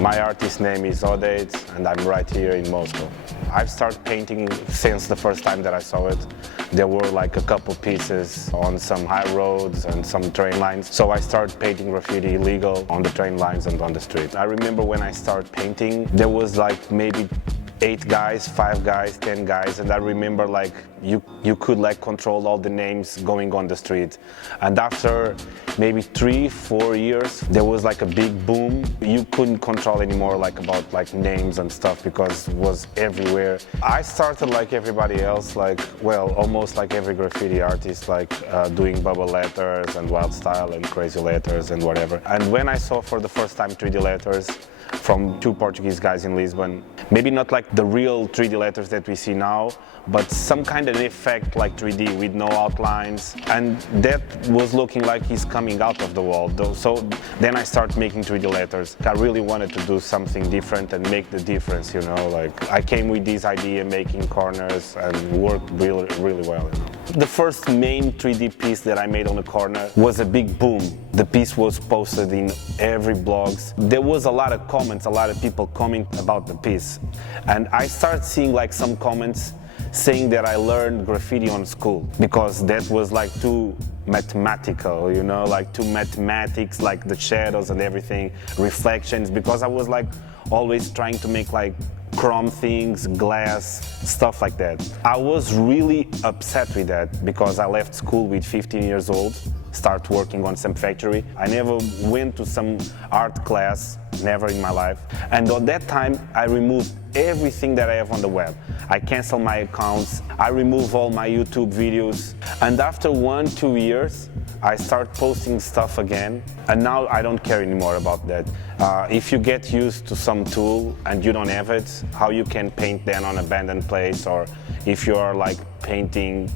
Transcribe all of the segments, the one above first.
My artist name is Odeith, and I'm right here in Moscow. I've started painting since the first time that I saw it. There were like a couple pieces on some high roads and some train lines. So I started painting graffiti illegal on the train lines and on the street. I remember when I started painting, there was like maybe 8 guys, 5 guys, 10 guys, and I remember like you could like control all the names going on the street. And after maybe 3-4 years, there was like a big boom. You couldn't control anymore like about like names and stuff because it was everywhere. I started like everybody else, like, well, almost like every graffiti artist, like doing bubble letters and wild style and crazy letters and whatever. And when I saw for the first time 3D letters from 2 Portuguese guys in Lisbon, maybe not like the real 3D letters that we see now, but some kind of effect like 3D with no outlines, and that was looking like he's coming out of the wall. So then I started making 3D letters. I really wanted to do something different and make the difference, you know, like I came with this idea making corners and worked really, really well, you know. The first main 3D piece that I made on a corner was a big boom. The piece was posted in every blogs. There was a lot of comments, a lot of people comment about the piece. And I started seeing like some comments saying that I learned graffiti on school because that was like too mathematical, you know, like too mathematics, like the shadows and everything, reflections, because I was like always trying to make like chrome things, glass, stuff like that. I was really upset with that because I left school with 15 years old, start working on some factory. I never went to some art class, never in my life. And at that time, I removed everything that I have on the web. I canceled my accounts, I removed all my YouTube videos. And after 1-2 years, I start posting stuff again, and now I don't care anymore about that. If you get used to some tool and you don't have it, how you can paint then on abandoned place, or if you are like painting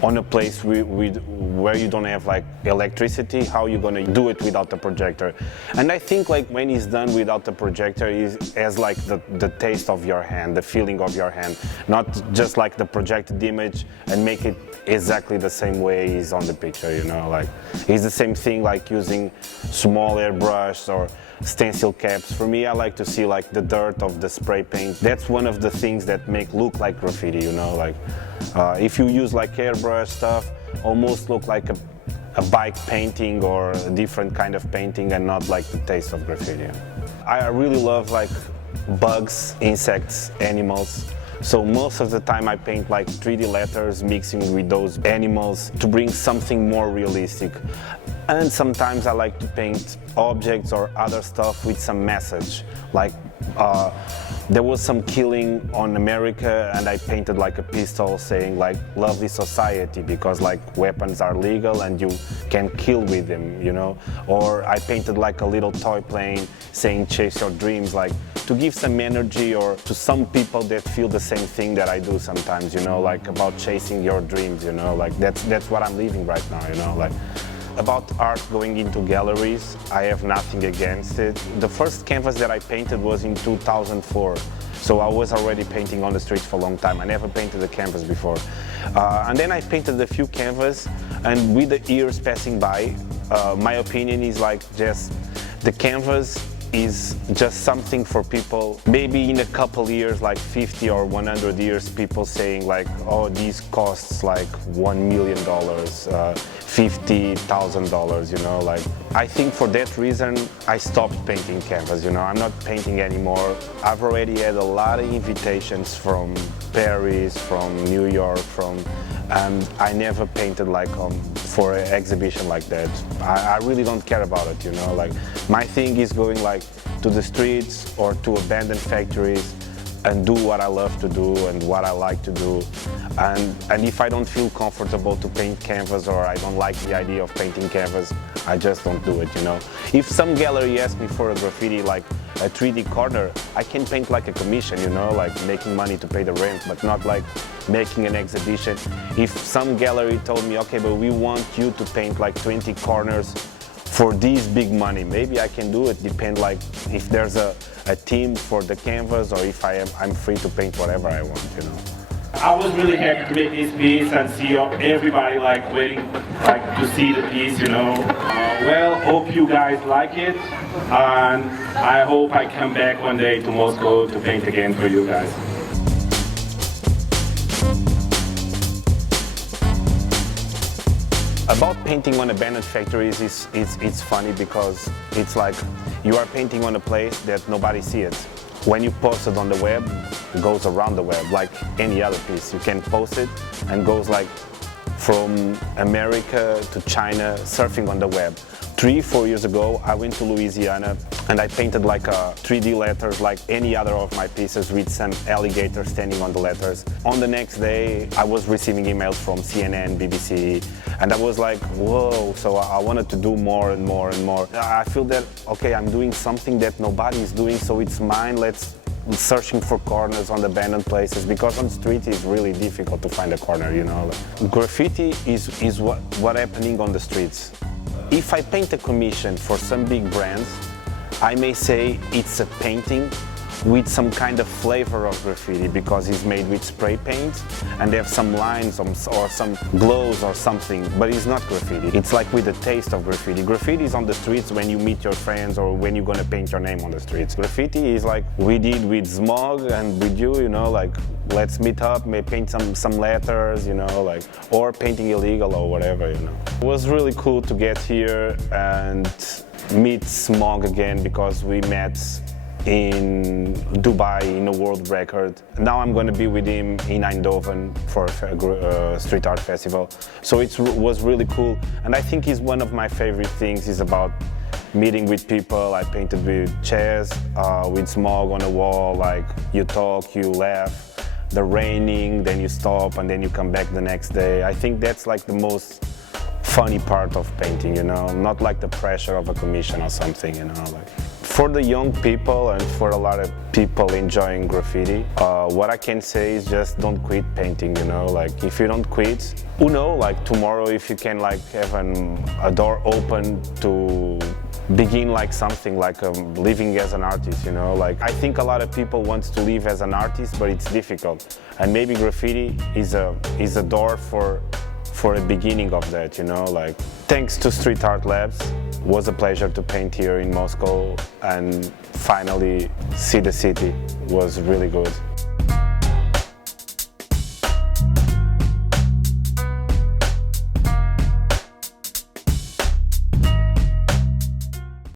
on a place where you don't have like electricity, how you gonna do it without the projector? And I think like when it's done without the projector, it has like the taste of your hand, the feeling of your hand, not just like the projected image and make it exactly the same way it's on the picture, you know, like it's the same thing like using small airbrush or stencil caps. For me, I like to see like the dirt of the spray paint. That's one of the things that make look like graffiti, you know, like if you use like airbrush stuff, almost look like a bike painting or a different kind of painting and not like the taste of graffiti. I really love like bugs, insects, animals. So most of the time I paint like 3D letters mixing with those animals to bring something more realistic. And sometimes I like to paint objects or other stuff with some message. Like there was some killing on America and I painted like a pistol saying like lovely society because like weapons are legal and you can kill with them, you know. Or I painted like a little toy plane saying chase your dreams, like to give some energy or to some people that feel the same thing that I do sometimes, you know, like about chasing your dreams, you know, like that's what I'm living right now, you know, like. About art going into galleries, I have nothing against it. The first canvas that I painted was in 2004, so I was already painting on the street for a long time. I never painted a canvas before. And then I painted a few canvases, and with the years passing by, my opinion is like just the canvas is just something for people. Maybe in a couple years, like 50 or 100 years, people saying like, oh, these costs like $1 million, $50,000, you know, like. I think for that reason, I stopped painting canvas, you know, I'm not painting anymore. I've already had a lot of invitations from Paris, from New York, and I never painted like for an exhibition like that. I really don't care about it, you know, like my thing is going like to the streets or to abandoned factories and do what I love to do and what I like to do. And if I don't feel comfortable to paint canvas or I don't like the idea of painting canvas, I just don't do it, you know. If some gallery asks me for a graffiti like a 3D corner, I can paint like a commission, you know, like making money to pay the rent, but not like making an exhibition. If some gallery told me, okay, but we want you to paint like 20 corners for this big money, maybe I can do it. Depend like if there's a team for the canvas or if I'm free to paint whatever I want, you know. I was really happy to make this piece and see everybody like waiting like to see the piece, you know. Well, hope you guys like it, and I hope I come back one day to Moscow to paint again for you guys. About painting on abandoned factories it's funny because it's like you are painting on a place that nobody sees it. When you post it on the web, it goes around the web like any other piece. You can post it and goes like from America to China, surfing on the web. 3-4 years ago, I went to Louisiana and I painted like 3D letters like any other of my pieces with some alligator standing on the letters. On the next day, I was receiving emails from CNN, BBC, and I was like, whoa, so I wanted to do more and more and more. I feel that, okay, I'm doing something that nobody is doing, so it's mine. Let's searching for corners on the abandoned places, because on the street it's really difficult to find a corner, you know. Graffiti is what happening on the streets. If I paint a commission for some big brands, I may say it's a painting with some kind of flavor of graffiti because it's made with spray paint and they have some lines or some glows or something, but it's not graffiti. It's like with the taste of graffiti. Graffiti is on the streets when you meet your friends or when you're gonna paint your name on the streets. Graffiti is like we did with Smog and with you know, like let's meet up, may paint some letters, you know, like, or painting illegal or whatever, you know. It was really cool to get here and meet Smog again because we met in Dubai in a world record. Now I'm going to be with him in Eindhoven for a street art festival. So it was really cool, and I think it's one of my favorite things is about meeting with people. I painted with chairs, with Smog on the wall, like you talk, you laugh, the raining, then you stop and then you come back the next day. I think that's like the most funny part of painting, you know, not like the pressure of a commission or something, you know. Like, for the young people and for a lot of people enjoying graffiti, what I can say is just don't quit painting, you know. Like if you don't quit, who knows, like tomorrow if you can like have a door open to begin like something like living as an artist, you know. Like I think a lot of people want to live as an artist, but it's difficult, and maybe graffiti is a door for a beginning of that, you know. Like thanks to Street Art Labs, it was a pleasure to paint here in Moscow and finally see the city. It was really good.